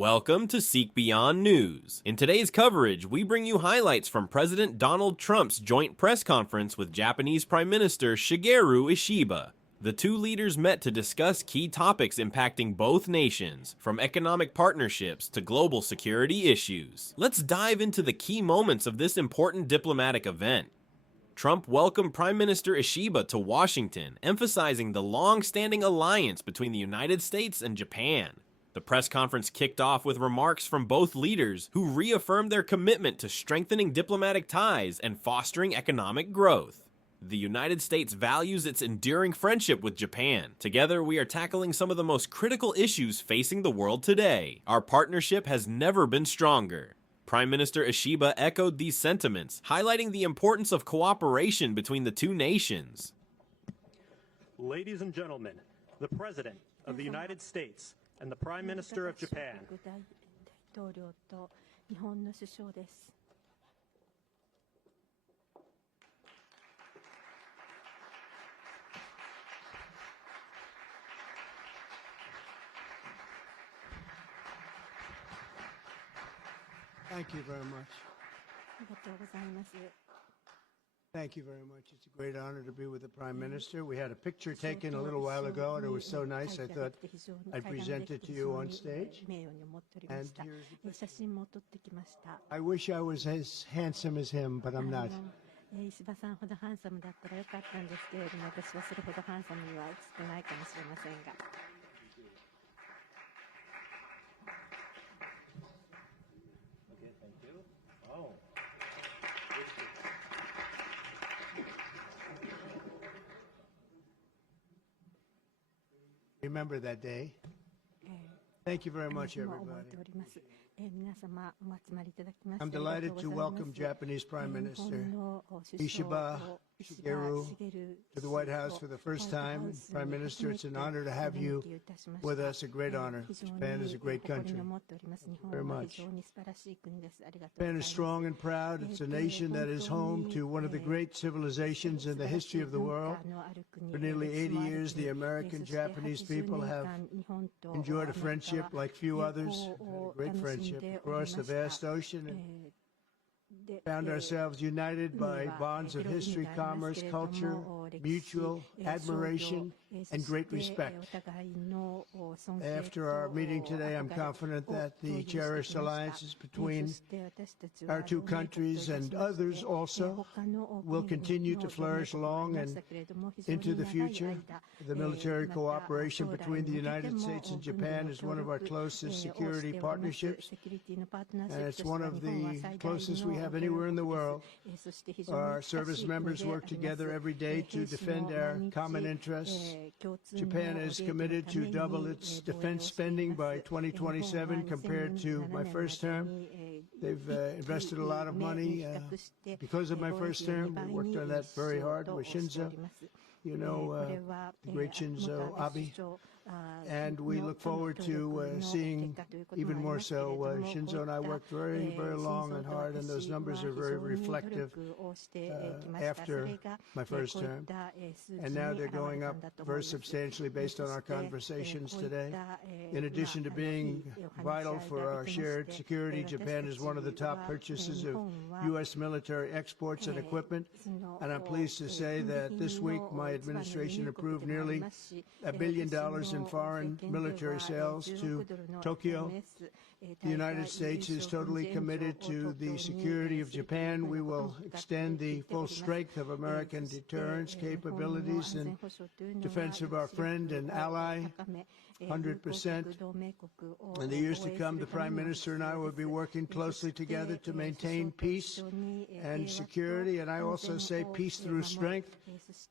Welcome to Seek Beyond News. In today's coverage, we bring you highlights from President Donald Trump's joint press conference with Japanese Prime Minister Shigeru Ishiba. The two leaders met to discuss key topics impacting both nations, from economic partnerships to global security issues. Let's dive into the key moments of this important diplomatic event. Trump welcomed Prime Minister Ishiba to Washington, emphasizing the long-standing alliance between the United States and Japan. The press conference kicked off with remarks from both leaders who reaffirmed their commitment to strengthening diplomatic ties and fostering economic growth. The United States values its enduring friendship with Japan. Together, we are tackling some of the most critical issues facing the world today. Our partnership has never been stronger. Prime Minister Ishiba echoed these sentiments, highlighting the importance of cooperation between the two nations. Ladies and gentlemen, the President of the United States and the Prime Minister of Japan. Thank you very much. Thank you very much. It's a great honor to be with the Prime Minister. We had a picture taken a little while ago, and it was so nice, I thought I'd present it to you on stage. And I wish I was as handsome as him, but I'm not. 石破さんほどハンサムだったらよかったんですけれども、私はそれほどハンサムには映ってないかもしれませんが。Remember that day. Thank you very much, everybody. I'm delighted to welcome Japanese Prime Minister Ishiba Shigeru to the White House for the first time. Prime Minister, it's an honor to have you with us, a great honor. Japan is a great country. Very much. Japan is strong and proud. It's a nation that is home to one of the great civilizations in the history of the world. For nearly 80 years, the American-Japanese people have enjoyed a friendship like few others, a great friendship across the vast ocean, and found ourselves united by bonds of history, commerce, culture, mutual admiration, and great respect. After our meeting today, I'm confident that the cherished alliances between our two countries and others also will continue to flourish long and into the future. The military cooperation between the United States and Japan is one of our closest security partnerships, and it's one of the closest we have anywhere in the world. Our service members work together every day to defend our common interests. Japan is committed to double its defense spending by 2027 compared to my first term. They've invested a lot of money because of my first term. We worked on that very hard with Shinzo. You know, the great Shinzo Abe. And we look forward to seeing even more so. Shinzo and I worked very, very long and hard, and those numbers are very reflective after my first term. And now they're going up very substantially based on our conversations today. In addition to being vital for our shared security, Japan is one of the top purchasers of U.S. military exports and equipment. And I'm pleased to say that this week my administration approved nearly $1 billion in foreign military sales to Tokyo. The United States is totally committed to the security of Japan. We will extend the full strength of American deterrence capabilities in defense of our friend and ally, 100%. In the years to come, the Prime Minister and I will be working closely together to maintain peace and security, and I also say peace through strength,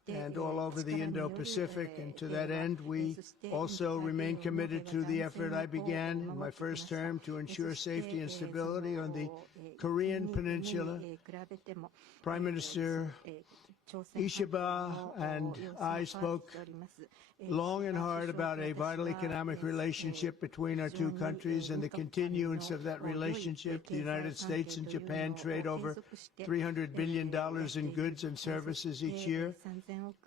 and all over the Indo-Pacific. And to that end, we also remain committed to the effort I began in my first term to ensure safety and stability on the Korean Peninsula. Prime Minister Ishiba and I spoke long and hard about a vital economic relationship between our two countries and the continuance of that relationship. The United States and Japan trade over $300 billion in goods and services each year.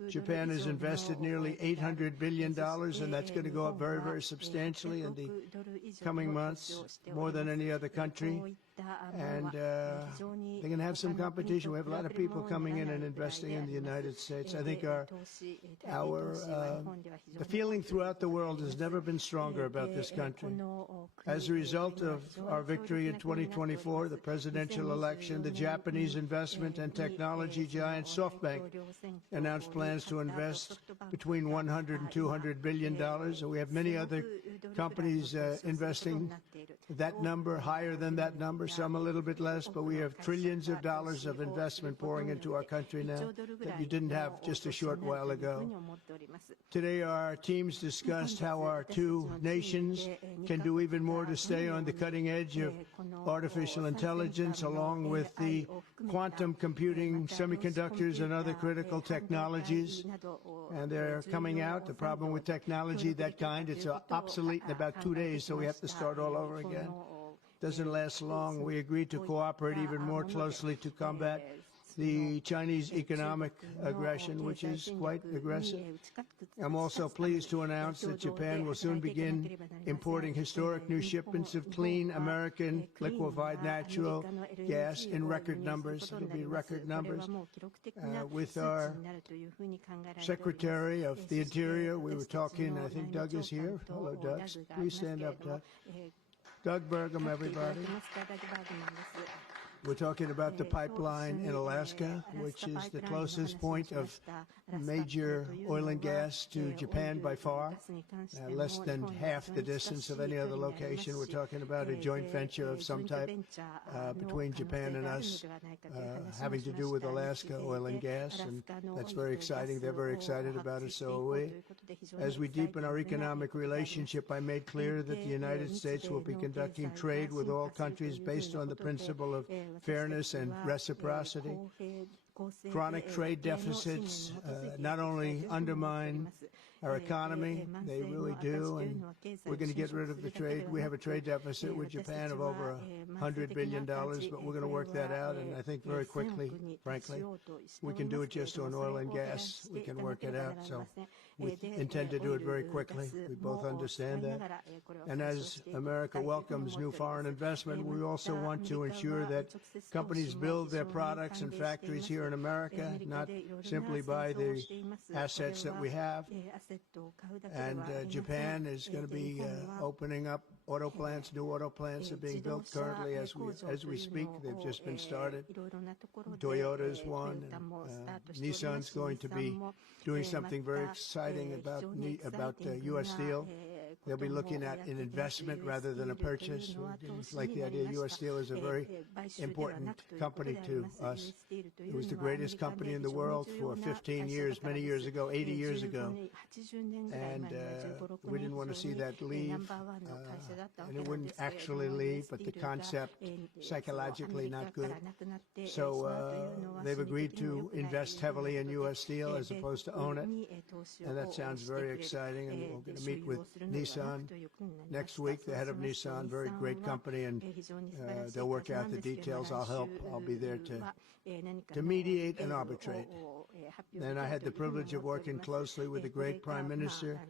Japan has invested nearly $800 billion, and that's going to go up very, very substantially in the coming months, more than any other country. And they're going to have some competition. We have a lot of people coming in and investing in the United States. I think the feeling throughout the world has never been stronger about this country. As a result of our victory in 2024, the presidential election, the Japanese investment and technology giant SoftBank announced plans to invest between $100 and $200 billion. And we have many other companies investing that number, higher than that number, some a little bit less, but we have trillions of dollars of investment pouring into our country now that you didn't have just a short while ago. Today, our teams discussed how our two nations can do even more to stay on the cutting edge of artificial intelligence, along with the quantum computing, semiconductors, and other critical technologies. And they're coming out. The problem with technology, that kind, it's obsolete in about 2 days, so we have to start all over again. Doesn't last long. We agreed to cooperate even more closely to combat the Chinese economic aggression, which is quite aggressive. I'm also pleased to announce that Japan will soon begin importing historic new shipments of clean American liquefied natural gas in record numbers. It'll be record numbers. With our Secretary of the Interior, we were talking, I think Doug is here. Hello, Doug. Please stand up, Doug. Doug Burgum, everybody. We're talking about the pipeline in Alaska, which is the closest point of major oil and gas to Japan by far, less than half the distance of any other location. We're talking about a joint venture of some type between Japan and us, having to do with Alaska oil and gas, and that's very exciting. They're very excited about it, so are we. As we deepen our economic relationship, I made clear that the United States will be conducting trade with all countries based on the principle of fairness and reciprocity. Chronic trade deficits not only undermine our economy, they really do, and we're going to get rid of the trade. We have a trade deficit with Japan of over $100 billion, but we're going to work that out, and I think very quickly, frankly. We can do it just on oil and gas. We can work it out, so we intend to do it very quickly. We both understand that. And as America welcomes new foreign investment, we also want to ensure that companies build their products and factories here in America, not simply buy the assets that we have. And Japan is going to be opening up auto plants. New auto plants are being built currently as we speak. They've just been started. Toyota is one, and Nissan's going to be doing something very exciting about U.S. Steel. They'll be looking at an investment rather than a purchase. We like the idea. U.S. Steel is a very important company to us. It was the greatest company in the world for 15 years, many years ago, 80 years ago. And we didn't want to see that leave. And it wouldn't actually leave, but the concept, psychologically not good. So they've agreed to invest heavily in U.S. Steel as opposed to own it. And that sounds very exciting. And we're going to meet with Nissan next week, the head of Nissan, very great company, and they'll work out the details. I'll help. I'll be there to mediate and arbitrate. And I had the privilege of working closely with the great Prime Minister,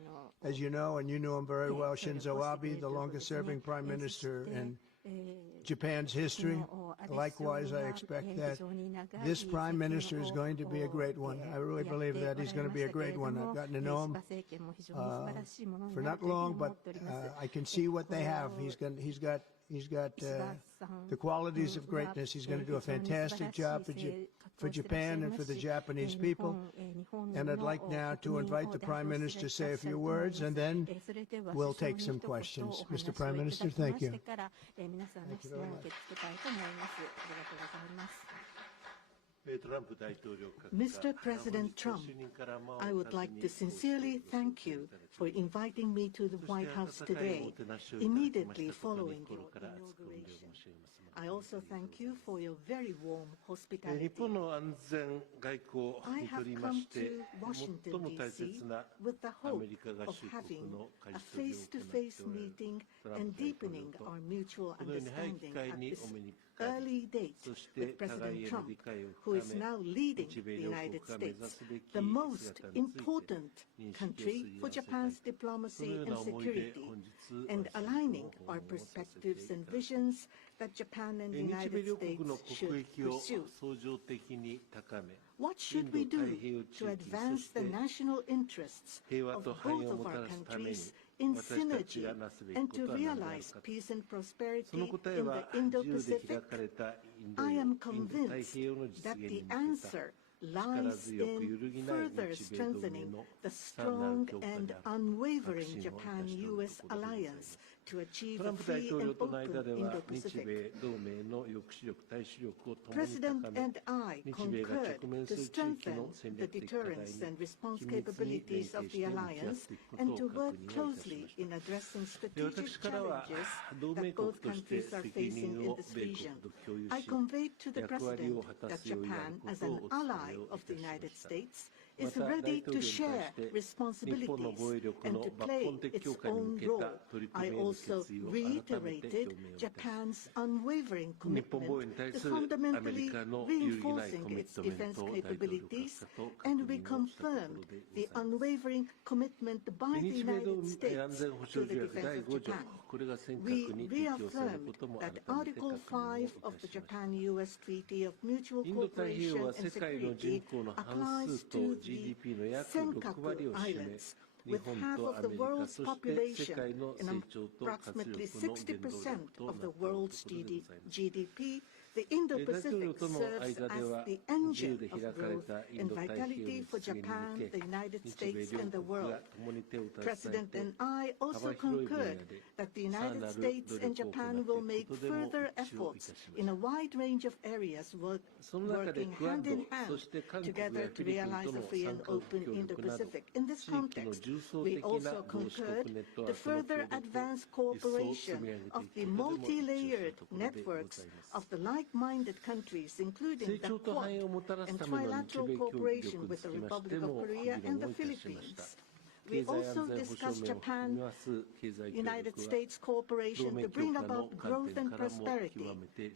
as you know, and you know him very well, Shinzo Abe, the longest-serving Prime Minister in Japan's history. Likewise, I expect that this Prime Minister is going to be a great one. I really believe that he's going to be a great one. I've gotten to know him for not long, but I can see what they have. He's got the qualities of greatness. He's going to do a fantastic job for Japan and for the Japanese people. And I'd like now to invite the Prime Minister to say a few words, and then we'll take some questions. Mr. Prime Minister, thank you. Thank you very much. Mr. President Trump, I would like to sincerely thank you for inviting me to the White House today, immediately following your inauguration. I also thank you for your very warm hospitality. I have come to Washington, D.C. with the hope of having a face-to-face meeting and deepening our mutual understanding at this early date with President Trump, who is now leading the United States, the most important country for Japan's diplomacy and security, and aligning our perspectives and visions that Japan and the United States should pursue. What should we do to advance the national interests of both of our countries in synergy and to realize peace and prosperity in the Indo-Pacific? I am convinced that the answer lies in further strengthening the strong and unwavering Japan-U.S. alliance to achieve a free and open Indo-Pacific. President and I concurred to strengthen the deterrence and response capabilities of the alliance and to work closely in addressing strategic challenges that both countries are facing in this region. I conveyed to the President that Japan, as an ally of the United States, is ready to share responsibilities and to play its own role. I also reiterated Japan's unwavering commitment to fundamentally reinforcing its defense capabilities, and we confirmed the unwavering commitment by the United States to the defense of Japan. We reaffirmed that Article 5 of the Japan-U.S. Treaty of Mutual Cooperation and Security applies to the Senkaku Islands, with half of the world's population and approximately 60% of the world's GDP. The Indo-Pacific serves as the engine of growth and vitality for Japan, the United States, and the world. President and I also concurred that the United States and Japan will make further efforts in a wide range of areas, working hand in hand together to realize a free and open Indo-Pacific. In this context, we also concurred to further advance cooperation of the multi-layered networks of the like-minded countries, including the Quad and trilateral cooperation with the Republic of Korea and the Philippines. We also discussed Japan-United States cooperation to bring about growth and prosperity.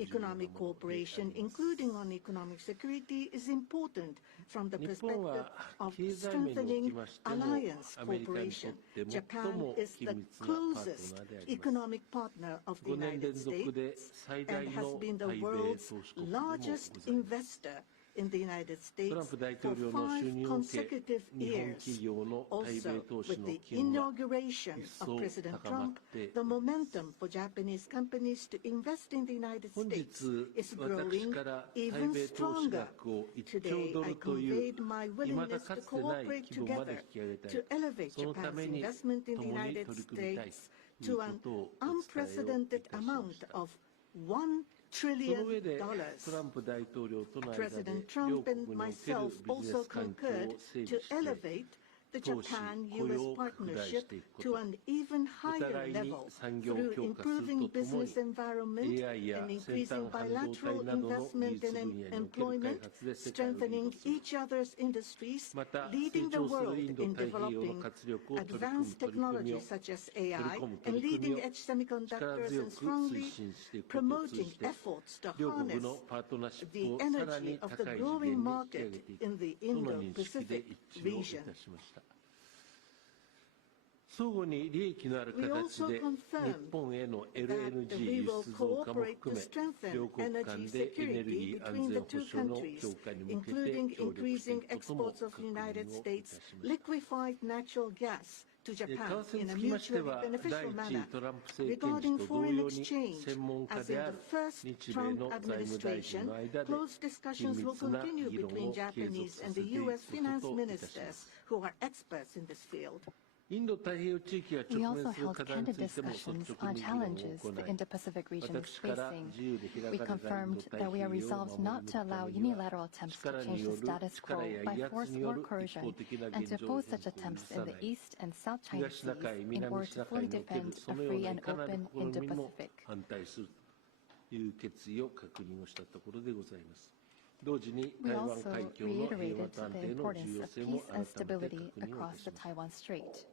Economic cooperation, including on economic security, is important from the perspective of strengthening alliance cooperation. Japan is the closest economic partner of the United States and has been the world's largest investor in the United States for 5 consecutive years. Also, with the inauguration of President Trump, the momentum for Japanese companies to invest in the United States is growing even stronger. Today, I conveyed my willingness to cooperate together to elevate Japan's investment in the United States to an unprecedented amount of $1 trillion. President Trump and myself also concurred to elevate the Japan-U.S. partnership to an even higher level through improving business environment and increasing bilateral investment and employment, strengthening each other's industries, leading the world in developing advanced technologies such as AI and leading-edge semiconductors, and strongly promoting efforts to harness the energy of the growing market in the Indo-Pacific region. We also confirmed that we will cooperate to strengthen energy security between the two countries, including increasing exports of the United States liquefied natural gas to Japan in a mutually beneficial manner. Regarding foreign exchange, as in the first Trump administration, close discussions will continue between Japanese and the U.S. finance ministers who are experts in this field. We also held candid discussions on challenges the Indo-Pacific region is facing. We confirmed that we are resolved not to allow unilateral attempts to change the status quo by force or coercion, and to oppose such attempts in the East and South China Seas in order to fully defend a free and open Indo-Pacific. We also reiterated the importance of peace and stability across the Taiwan Strait.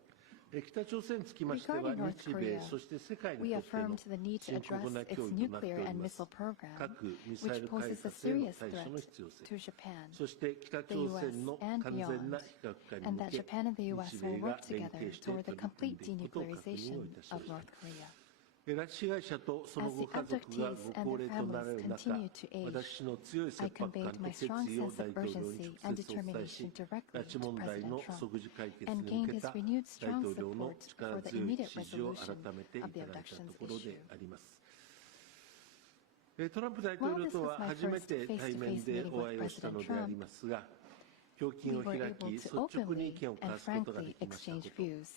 Regarding North Korea, we affirmed the need to address its nuclear and missile program, which poses a serious threat to Japan, the U.S., and beyond, and that Japan and the U.S. will work together toward the complete denuclearization of North Korea. As the abductees and their families continue to age, I conveyed my strong sense of urgency and determination directly to President Trump, and gained his renewed strong support for the immediate resolution of the abductions issue. While this was my first face-to-face meeting with President Trump, we were able to openly and frankly exchange views,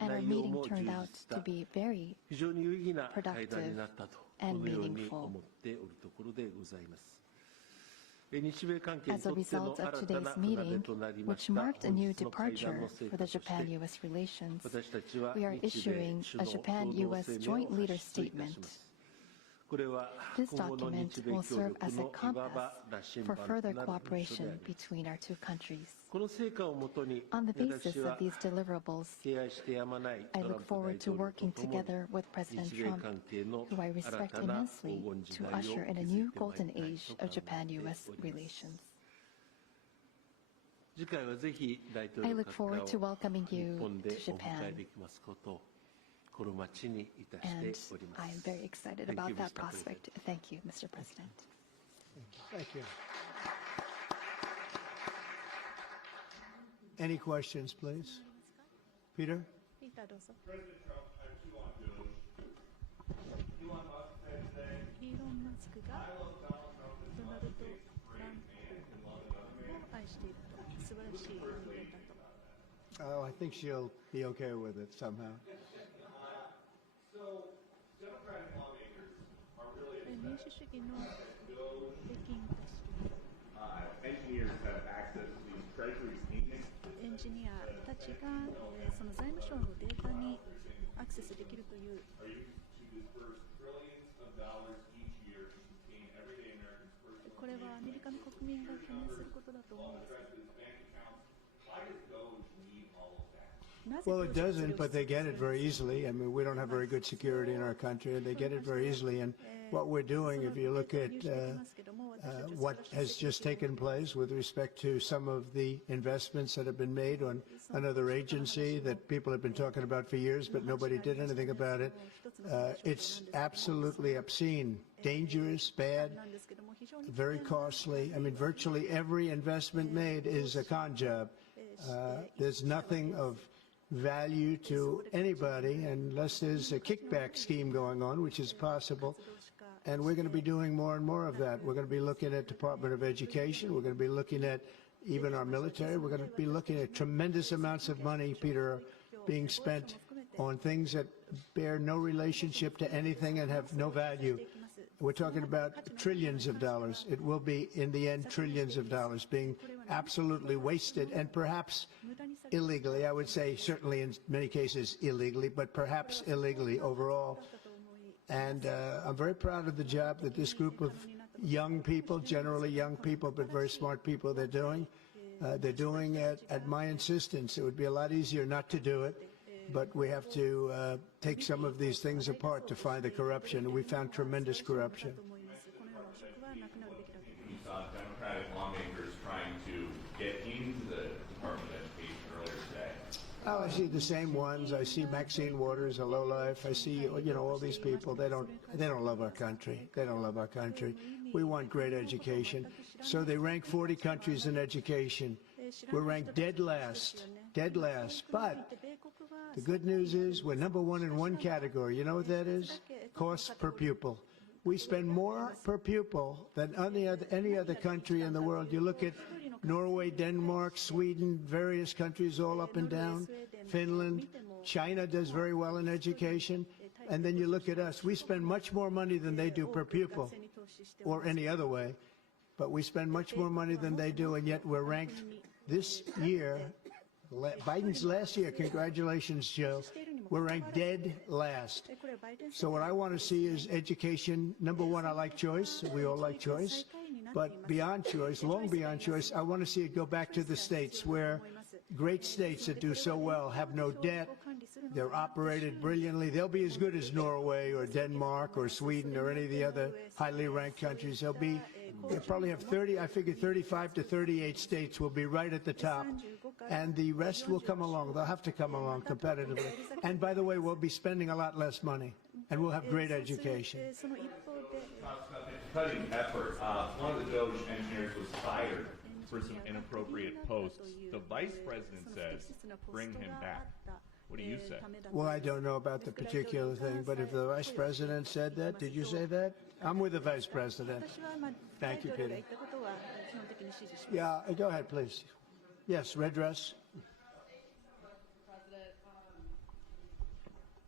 and our meeting turned out to be very productive and meaningful. As a result of today's meeting, which marked a new departure for the Japan-U.S. relations, we are issuing a Japan-U.S. Joint Leader Statement. This document will serve as a compass for further cooperation between our two countries. On the basis of these deliverables, I look forward to working together with President Trump, who I respect immensely, to usher in a new golden age of Japan-U.S. relations. I look forward to welcoming you to Japan, and I am very excited about that prospect. Thank you, Mr. President. Thank you. Any questions, please? Peter? President Trump, on DOGE. Elon Musk said today, I love Donald Trump as long as he makes a great man and love another man. Oh, I think she'll be okay with it somehow. So, Democratic lawmakers are really upset. Engineers have access to these treasury payments. エンジニアたちがその財務省のデータにアクセスできるという。 Are used to disperse trillions of dollars each year to contain everyday Americans' personal これはアメリカの国民が懸念することだと思うんですけど。 Why does DOGE need all of that? Well, it doesn't, but they get it very easily. I mean, we don't have very good security in our country, and they get it very easily. And what we're doing, if you look at what has just taken place with respect to some of the investments that have been made on another agency that people have been talking about for years, but nobody did anything about it, it's absolutely obscene, dangerous, bad, very costly. I mean, virtually every investment made is a con job. There's nothing of value to anybody unless there's a kickback scheme going on, which is possible. And we're going to be doing more and more of that. We're going to be looking at Department of Education. We're going to be looking at even our military. We're going to be looking at tremendous amounts of money, Peter, being spent on things that bear no relationship to anything and have no value. We're talking about trillions of dollars. It will be, in the end, trillions of dollars being absolutely wasted, and perhaps illegally. I would say certainly in many cases illegally, but perhaps illegally overall. And I'm very proud of the job that this group of young people, generally young people, but very smart people, they're doing. They're doing it at my insistence. It would be a lot easier not to do it, but we have to take some of these things apart to find the corruption, and we found tremendous corruption. We saw Democratic lawmakers trying to get into the Department of Education earlier today. Oh, I see the same ones. I see Maxine Waters, a lowlife. I see, all these people. They don't love our country. They don't love our country. We want great education. So they rank 40 countries in education. We're ranked dead last. Dead last. But the good news is we're #1 in one category. You know what that is? Cost per pupil. We spend more per pupil than any other country in the world. You look at Norway, Denmark, Sweden, various countries all up and down, Finland. China does very well in education. And then you look at us. We spend much more money than they do per pupil, or any other way. But we spend much more money than they do, and yet we're ranked this year. Biden's last year, congratulations, Joe. We're ranked dead last. So what I want to see is education. Number one, I like choice. We all like choice. But beyond choice, long beyond choice, I want to see it go back to the states where great states that do so well have no debt. They're operated brilliantly. They'll be as good as Norway or Denmark or Sweden or any of the other highly ranked countries. They'll probably have 35 to 38 states will be right at the top, and the rest will come along. They'll have to come along competitively. And by the way, we'll be spending a lot less money, and we'll have great education. Cutting effort. One of the Doge engineers was fired for some inappropriate posts. The vice president says, bring him back. What do you say? Well, I don't know about the particular thing, but if the vice president said that, did you say that? I'm with the vice president. Thank you, Peter. Yeah, go ahead, please. Yes, red dress.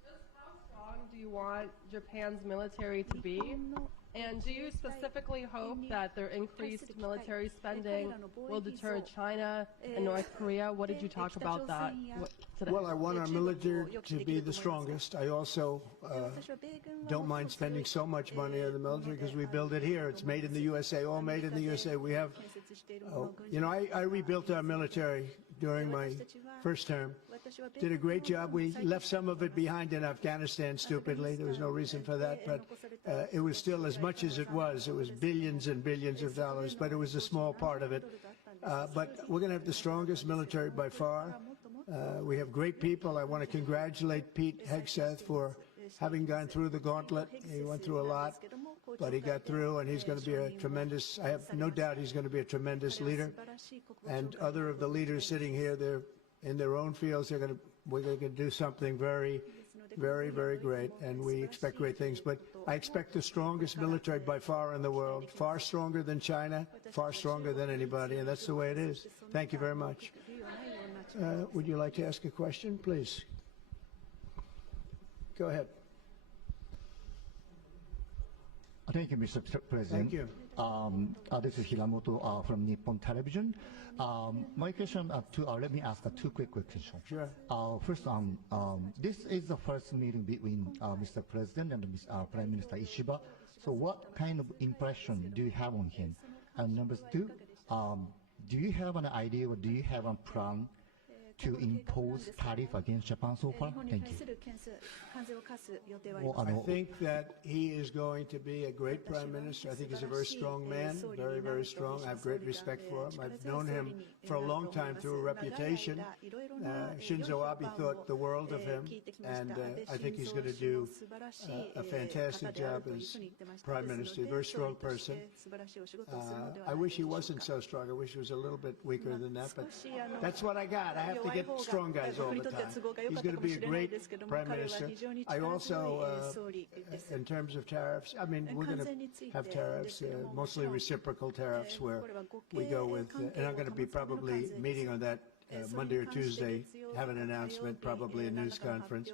Just how strong do you want Japan's military to be? And do you specifically hope that their increased military spending will deter China and North Korea? What did you talk about that today? Well, I want our military to be the strongest. I also don't mind spending so much money on the military because we build it here. It's made in the USA, all made in the USA. We have, I rebuilt our military during my first term. Did a great job. We left some of it behind in Afghanistan, stupidly. There was no reason for that, but it was still as much as it was. It was billions and billions of dollars, but it was a small part of it. But we're going to have the strongest military by far. We have great people. I want to congratulate Pete Hegseth for having gone through the gauntlet. He went through a lot, but he got through, and he's going to be a tremendous, I have no doubt he's going to be a tremendous leader. And other of the leaders sitting here, they're in their own fields. We're going to do something very, very, very great, and we expect great things. But I expect the strongest military by far in the world, far stronger than China, far stronger than anybody, and that's the way it is. Thank you very much. Would you like to ask a question, please? Go ahead. Thank you, Mr. President. Thank you. This is Hiramoto from Nippon Television. My question, let me ask two quick questions. Sure. First, this is the first meeting between Mr. President and Prime Minister Ishiba. So what kind of impression do you have on him? And number two, do you have an idea or do you have a plan to impose tariff against Japan so far? Thank you. I think that he is going to be a great prime minister. I think he's a very strong man, very, very strong. I have great respect for him. I've known him for a long time through a reputation. Shinzo Abe thought the world of him, and I think he's going to do a fantastic job as prime minister. A very strong person. I wish he wasn't so strong. I wish he was a little bit weaker than that, but that's what I got. I have to get strong guys all the time. He's going to be a great prime minister. I also, in terms of tariffs, I mean, we're going to have tariffs, mostly reciprocal tariffs, where we go with, and I'm going to be probably meeting on that Monday or Tuesday, have an announcement, probably a news conference,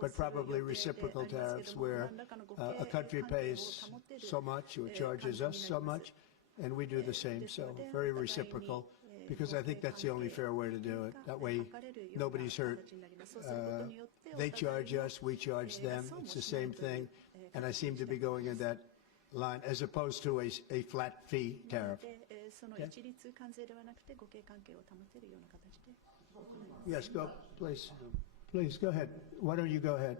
but probably reciprocal tariffs where a country pays so much or charges us so much, and we do the same. So very reciprocal, because I think that's the only fair way to do it. That way, nobody's hurt. They charge us, we charge them. It's the same thing, and I seem to be going in that line, as opposed to a flat fee tariff. Okay. Yes, go, please. Please, go ahead. Why don't you go ahead?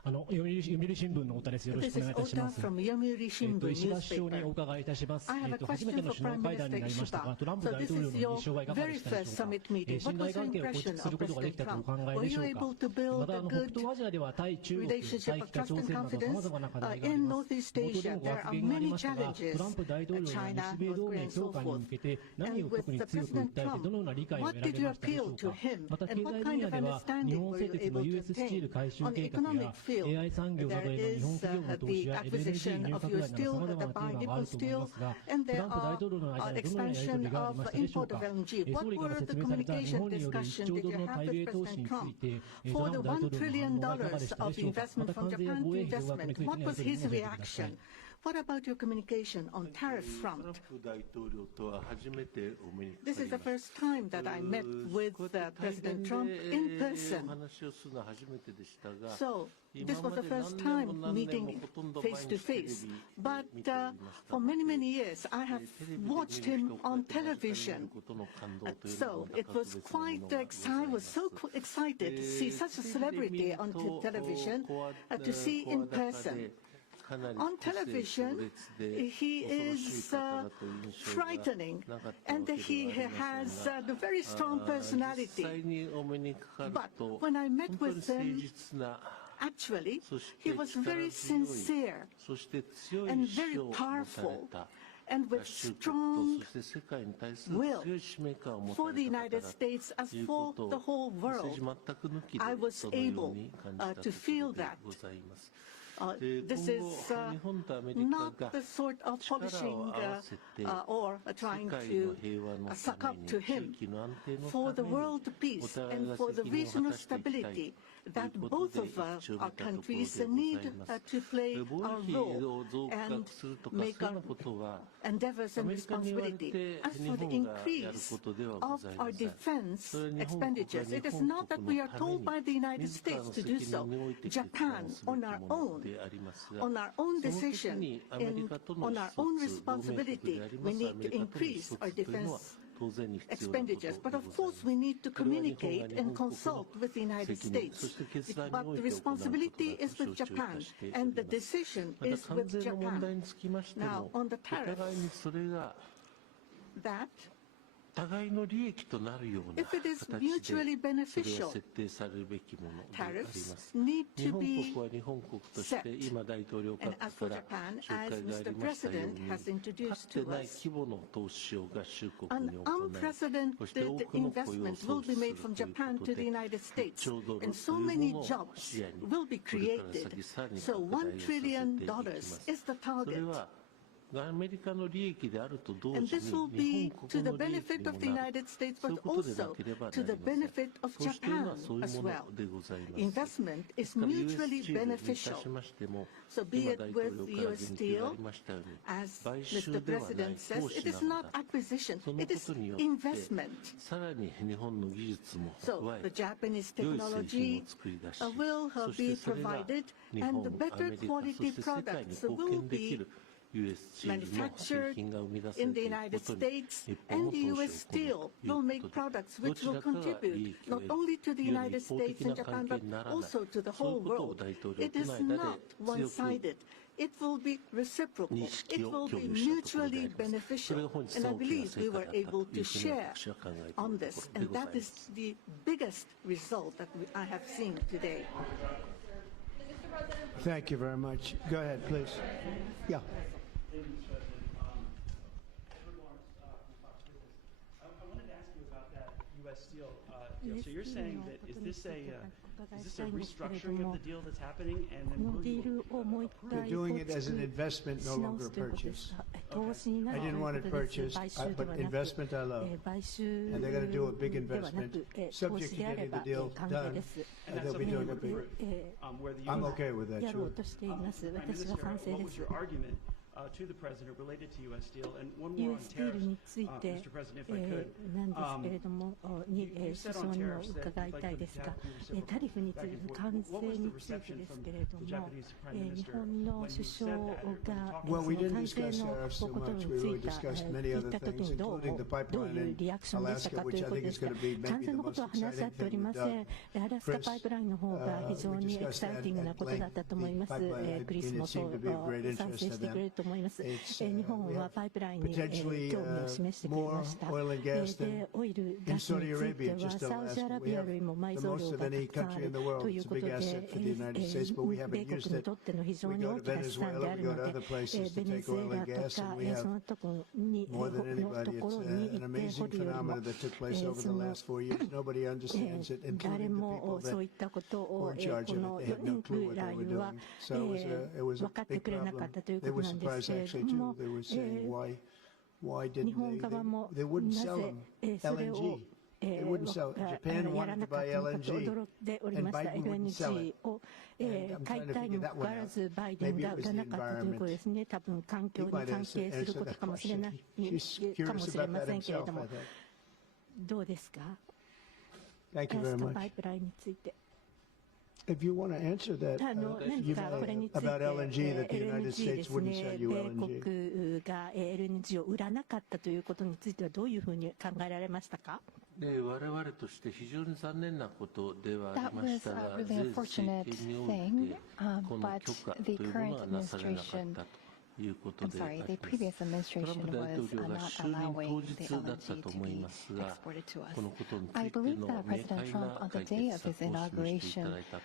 This is Ota from Yomiuri Shimbun newspaper. I have a question for Prime Minister Ishiba. So this is your very first summit meeting. What was your impression of President Trump? Were you able to build a good relationship of trust and confidence? In Northeast Asia, there are many challenges, China, North Korea, and so forth. And with President Trump, what did you appeal to him? And what kind of understanding were you able to attain on the economic field? steel. There is the acquisition of U.S. steel, the buy Nippon steel, and there are expansion of import of LNG. What were the communication discussions that you have with President Trump for the $1 trillion of investment from Japan to investment? What was his reaction? What about your communication on tariff front? This is the first time that I met with President Trump in person. So this was the first time meeting face to face. But for many, many years, I have watched him on television. So it was quite I was so excited to see such a celebrity on television, to see in person. On television, he is frightening, and he has a very strong personality. But when I met with him, actually, he was very sincere and very powerful, and with strong will for the United States as for the whole world. I was able to feel that. This is not the sort of polishing or trying to suck up to him. For the world peace and for the regional stability, that both of our countries need to play our role and make our endeavors and responsibility. As for the increase of our defense expenditures, it is not that we are told by the United States to do so. Japan, on our own decision, on our own responsibility, we need to increase our defense expenditures. But of course, we need to communicate and consult with the United States. But the responsibility is with Japan, and the decision is with Japan. Now, on the tariffs, that if it is mutually beneficial, tariffs need to be set. And as for Japan, as Mr. President has introduced to us, an unprecedented investment will be made from Japan to the United States, and so many jobs will be created. So $1 trillion is the target. And this will be to the benefit of the United States, but also to the benefit of Japan as well. Investment is mutually beneficial. So be it with U.S. Steel, as Mr. President says, it is not acquisition, it is investment. So the Japanese technology will be provided, and the better quality products will be manufactured in the United States, and the U.S. Steel will make products which will contribute not only to the United States and Japan, but also to the whole world. It is not one-sided. It will be reciprocal. It will be mutually beneficial. And I believe we were able to share on this. And that is the biggest result that I have seen today. Thank you very much. Go ahead, please. Yeah. Steel deal. So you're saying that is this a restructuring of the deal that's happening, and then will you they're doing it as an investment, no longer purchase. I didn't want it purchased, but investment I love. And they're going to do a big investment, subject to getting the deal done, and they'll be doing a big. I'm okay with that, sure. Prime Minister, what was your argument to the President related to U.S. Steel? And one more on tariffs, Mr. President, if I could. You said on tariffs that you'd like them to have reciprocal. What was the reception from the Japanese Prime Minister when you said that? Well, we didn't discuss tariffs so much. We really discussed many other things, including the pipeline in Alaska, which I think is going to be maybe the most exciting thing we've done. Chris, we discussed that at length. The pipeline, it seemed to be of great interest to them. 思います。 It's 日本はパイプラインに興味を示してくれました。 more oil and gas than でオイル in ガスに Saudi ついて Arabia は just サウジアラ last ビ we ア have よりも埋 the 蔵 most 量 of が any たくさんあ country る in the world. という It's a こと big で、 asset for the United States, but we 米 haven't 国 used に it. とっての非常 We に go 大 to きな資産で Venezuela, あ we る go の to で、 other places ベ to ネ take ズエ oil ラ and と gas, か and we そ have のとこに more than の anybody. とこ It's ろに an 掘 amazing るよりも phenomenon that took place over the その last 4 years. Nobody understands it, 誰 including the も people そうい that ったことを were in charge こ of の it. They 4 had no 年 clue ぐ what ら they い were は doing. So it was 分 a かって big くれなかっ problem. たという They こと were なんです surprised けれ actually ども、 too. They were saying why 日 didn't 本側も they な wouldn't sell ぜ them それを LNG. They wouldn't sell. や Japan ら wanted な to かっ buy たのかと LNG, 驚いており and ました。 Biden wouldn't sell LNG it. を And I'm 買い trying to たいに figure も that かか one わら out. ずバイデン Maybe が it 売 was ら the なかったということ environment. ですね。多分環境 He に might 関係する answer こと that かもしれ question. ない He's かも curious しれ about ま that せんけれ himself, ど I も think. どうですか？ Thank you ガ very スと much. パイプラインについて。 If you want to answer that, 何 you かこれ may, について about LNG, that the United LNG で States す wouldn't ね、 sell you 米 LNG. 国が LNG を売らなかったということについてはどういうふうに考えられましたか？我々として非常に残念なことではあ That りま was したが、 a 税 really 制 unfortunate 権におい thing, てこの but 許可と the いうも current のはなされなかっ administration, たということ I'm であ sorry, り the ます previous トラン administration プ大 was 統領が not 就任当 allowing the 日だった LNG と to 思い be ますが、 exported to この us. ことにつ I いて believe の that 明 President 快 Trump, な on the 解 day 決 of his 策を示していた inauguration, だいた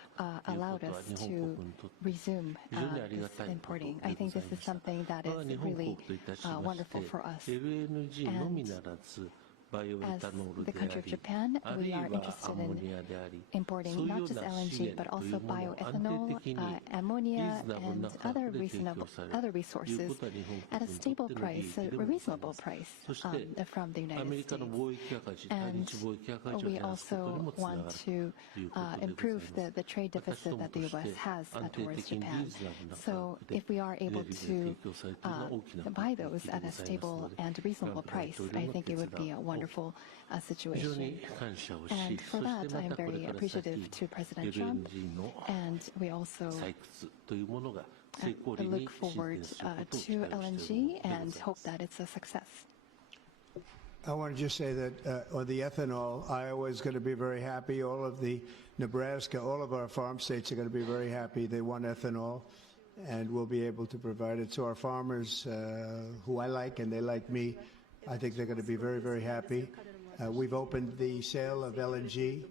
という allowed ことは us 日本 to 国にとって resume 非常にありが this たいことで importing. ござ I い think ま this is した。 something that 我が is 日本国 really といたしまして wonderful for us. LNG のみならずバイオエ As タノール the であ country of り、 Japan, ある we い are は interested アンモ in ニアであり、 importing そういう not よう just な資 LNG 源 but という also ものを安 bioethanol, 定的にリー ammonia, ズナブル and な価 other 格で提供 reasonable される other という resources ことは日本 at a 国にと stable っての利 price, 益 a でもござい reasonable ます。 price そして from the ア United メリカの States. 貿易赤字、対 And 日貿易赤字を we 減らすことに also もつながる want と to いうことでござい improve ます。 the trade 私 deficit ども that と the して U.S. has 安定 towards 的にリ Japan. ーズナブルな価 So 格で if we are エネ able ルギーが to 提供されているのは大きな buy 利 those 益で at ご a ざいますの stable で、 and トラン reasonable プ大 price, 統領 I の think it 決 would be 断 a を wonderful 非常 situation. に感謝をし、 And そ for して that, ま I'm たこれ very から appreciative 先 to President Trump, LNG の and we also 採掘というものが成功裏に look 進 forward 展することを期 to 待をしてい LNG るものでござい and ます。 hope that it's a success. I want to just say that on the ethanol, Iowa is going to be very happy. All of the Nebraska, all of our farm states are going to be very happy. They want ethanol, and we'll be able to provide it. So our farmers, who I like and they like me, I think they're going to be very, very happy. We've opened the sale of LNG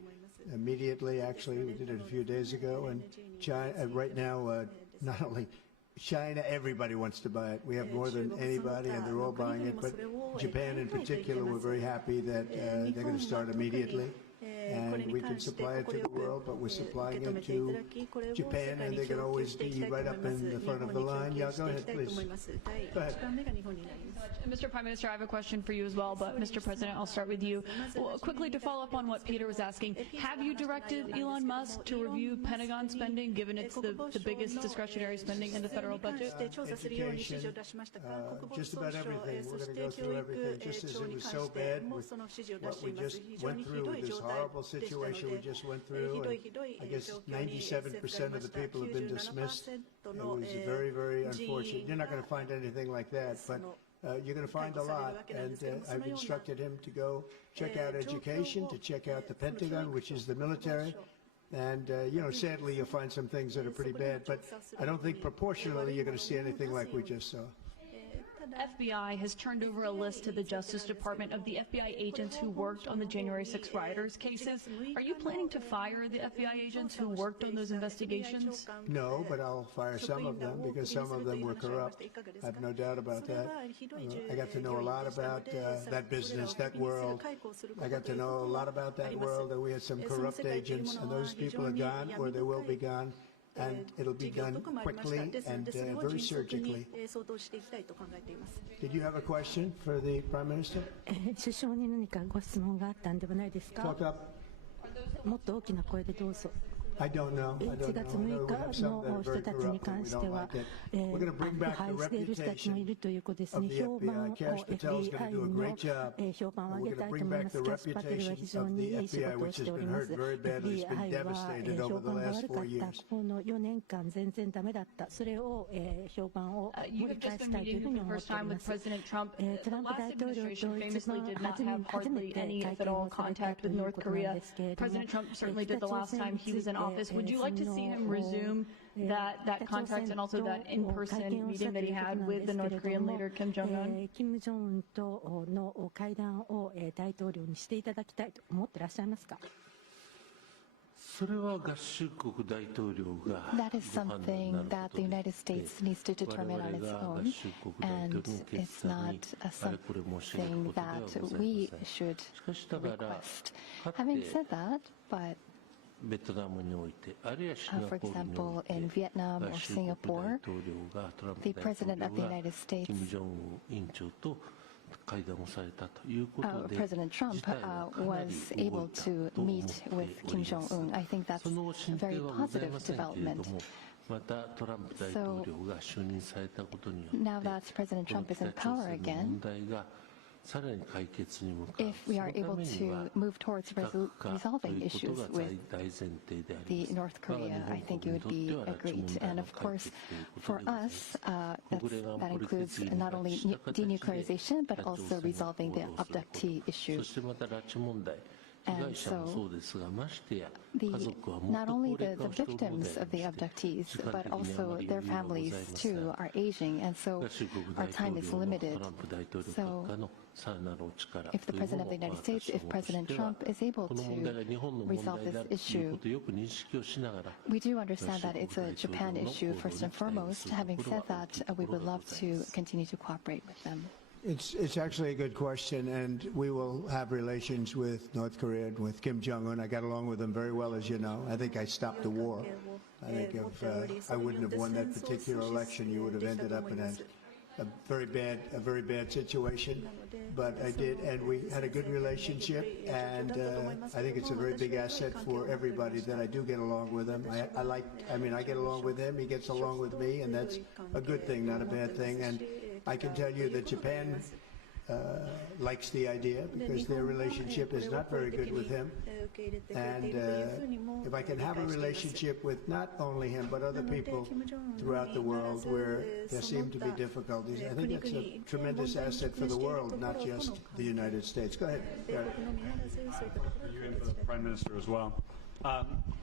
immediately. Actually, we did it a few days ago, and China, right now, not only China, everybody wants to buy it. We have more than anybody, and they're all buying it. But Japan in particular, we're very happy that they're going to start immediately. And we can supply it to the world, but we're supplying it to Japan, and they can always be right up in the front of the line. Yeah, go ahead, please. Go ahead. Mr. Prime Minister, I have a question for you as well, but Mr. President, I'll start with you. Well, quickly to follow up on what Peter was asking, have you directed Elon Musk to review Pentagon spending, given it's the biggest discretionary spending in the federal budget? Education, just about everything. We're going to go through everything, just as it was so bad with what we just went through with this horrible situation we just went through. And I guess 97% of the people have been dismissed. It was very, very unfortunate. You're not going to find anything like that, but you're going to find a lot. And I've instructed him to go check out education, to check out the Pentagon, which is the military. And, sadly, you'll find some things that are pretty bad, but I don't think proportionally you're going to see anything like we just saw. FBI has turned over a list to the Justice Department of the FBI agents who worked on the January 6 rioters cases. Are you planning to fire the FBI agents who worked on those investigations? No, but I'll fire some of them because some of them were corrupt. I have no doubt about that. I got to know a lot about that business, that world. I got to know a lot about that world, and we had some corrupt agents, and those people are gone, or they will be gone. And it'll be done quickly and very surgically. Did you have a question for the Prime Minister? 首相に何かご質問があったんではないですか？ Talk up. もっと大きな声でどうぞ。 I don't know. I 1 don't 月 know. 6日の人たちに関しては、腐敗している人たちもいるということですね。評判を FBI の評判を上げたいと思います。キャス・パテルは非常にいい仕事をしております。FBI は評判が悪かった。この4年間全然ダメだった。それを評判を盛り返したいというふうに思っております。トランプ大統領と一番初めて会見をされたということなんですけれども、北朝鮮について office, would you like to see him resume that contact and also that in-person meeting that he had with the North Korean leader Kim Jong-un? 金正恩との会談を大統領にしていただきたいと思ってらっしゃいますか？それは合衆国大統領が That is something that the United States needs to determine on its own, and it's not something that we should request. Having said that, but for example, in Vietnam or Singapore, the President of the United States, President Trump was able to meet with Kim Jong-un. I think that's a very positive development. So now that President Trump is in power again, if we are able to move towards resolving issues with the North Korea, I think it would be great. And of course, for us, that includes not only denuclearization, but also resolving the abductee issue. And so, not only the victims of the abductees, but also their families too are aging, and so our time is limited. So, if the President of the United States, if President Trump is able to resolve this issue, we do understand that it's a Japan issue first and foremost. Having said that, we would love to continue to cooperate with them. It's actually a good question, and we will have relations with North Korea and with Kim Jong-un. I got along with him very well, as you know. I think I stopped the war. I think if I wouldn't have won that particular election, you would have ended up in a very bad situation. But I did, and we had a good relationship, and I think it's a very big asset for everybody that I do get along with him. I get along with him, he gets along with me, and that's a good thing, not a bad thing. And I can tell you that Japan likes the idea because their relationship is not very good with him. And if I can have a relationship with not only him but other people throughout the world where there seem to be difficulties, I think it's a tremendous asset for the world, not just the United States. Go ahead. You and the Prime Minister as well.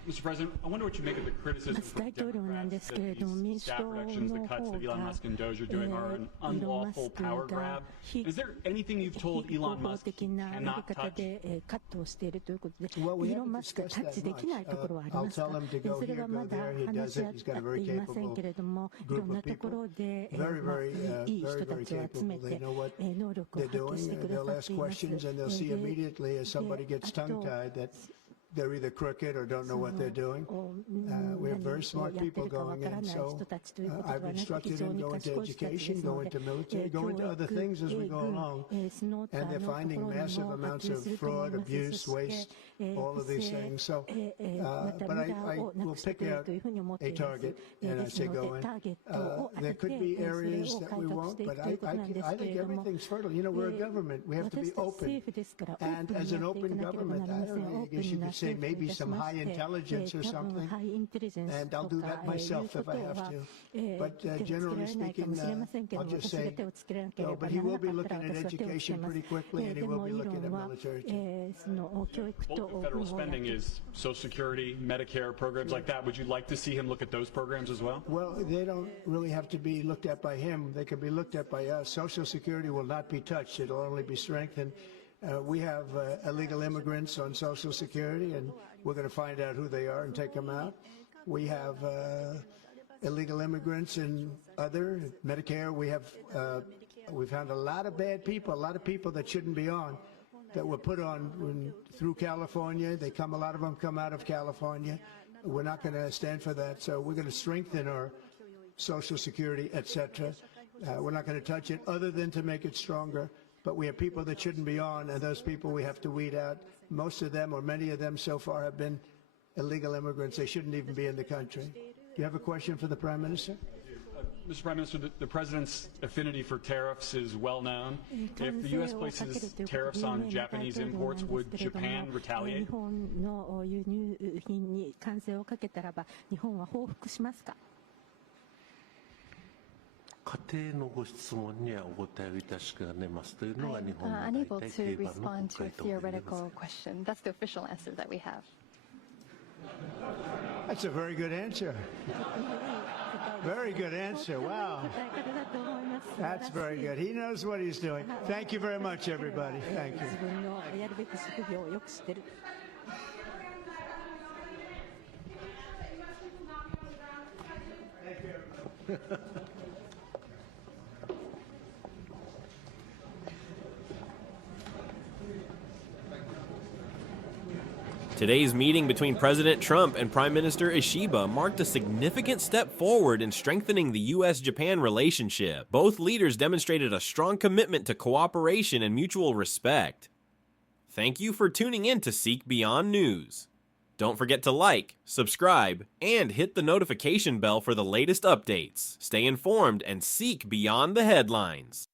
Mr. President, I wonder what you make of the criticism from Democrats that these staff reductions, the cuts that Elon Musk and Doge are doing are an unlawful power grab. Is there anything you've told Elon Musk he cannot touch? Well, we haven't discussed that much. I'll tell him to go here, go there. He does it. He's got a very capable group of people. Very capable. They know what they're doing. They'll ask questions, and they'll see immediately as somebody gets tongue-tied that they're either crooked or don't know what they're doing. We have very smart people going in, so I've instructed them go into education, go into military, go into other things as we go along. And they're finding massive amounts of fraud, abuse, waste, all of these things. So, but I will pick out a target, and I say go in. There could be areas that we won't, but I think everything's fertile. You know, we're a government. We have to be open. And as an open government, I don't know, I guess you could say maybe some high intelligence or something, and I'll do that myself if I have to. But generally speaking, I'll just say no, but he will be looking at education pretty quickly, and he will be looking at military too. Bulk of federal spending is Social Security, Medicare, programs like that. Would you like to see him look at those programs as well? Well, they don't really have to be looked at by him. They can be looked at by us. Social Security will not be touched. It'll only be strengthened. We have illegal immigrants on Social Security, and we're going to find out who they are and take them out. We have illegal immigrants in other Medicare. We've found a lot of bad people, a lot of people that shouldn't be on, that were put on through California. A lot of them come out of California. We're not going to stand for that. So we're going to strengthen our Social Security, etc. We're not going to touch it other than to make it stronger. But we have people that shouldn't be on, and those people we have to weed out. Most of them, or many of them so far, have been illegal immigrants. They shouldn't even be in the country. Do you have a question for the Prime Minister? Mr. Prime Minister, the President's affinity for tariffs is well known. If the U.S. places tariffs on Japanese imports, would Japan retaliate? Unable to respond to a theoretical question. That's the official answer that we have. That's a very good answer. Very good answer. Wow. That's very good. He knows what he's doing. Thank you very much, everybody. Thank you. 自分のやるべき職業をよく知ってる。Today's meeting between President Trump and Prime Minister Ishiba marked a significant step forward in strengthening the U.S.-Japan relationship. Both leaders demonstrated a strong commitment to cooperation and mutual respect. Thank you for tuning in to Seek Beyond News. Don't forget to like, subscribe, and hit the notification bell for the latest updates. Stay informed and seek beyond the headlines.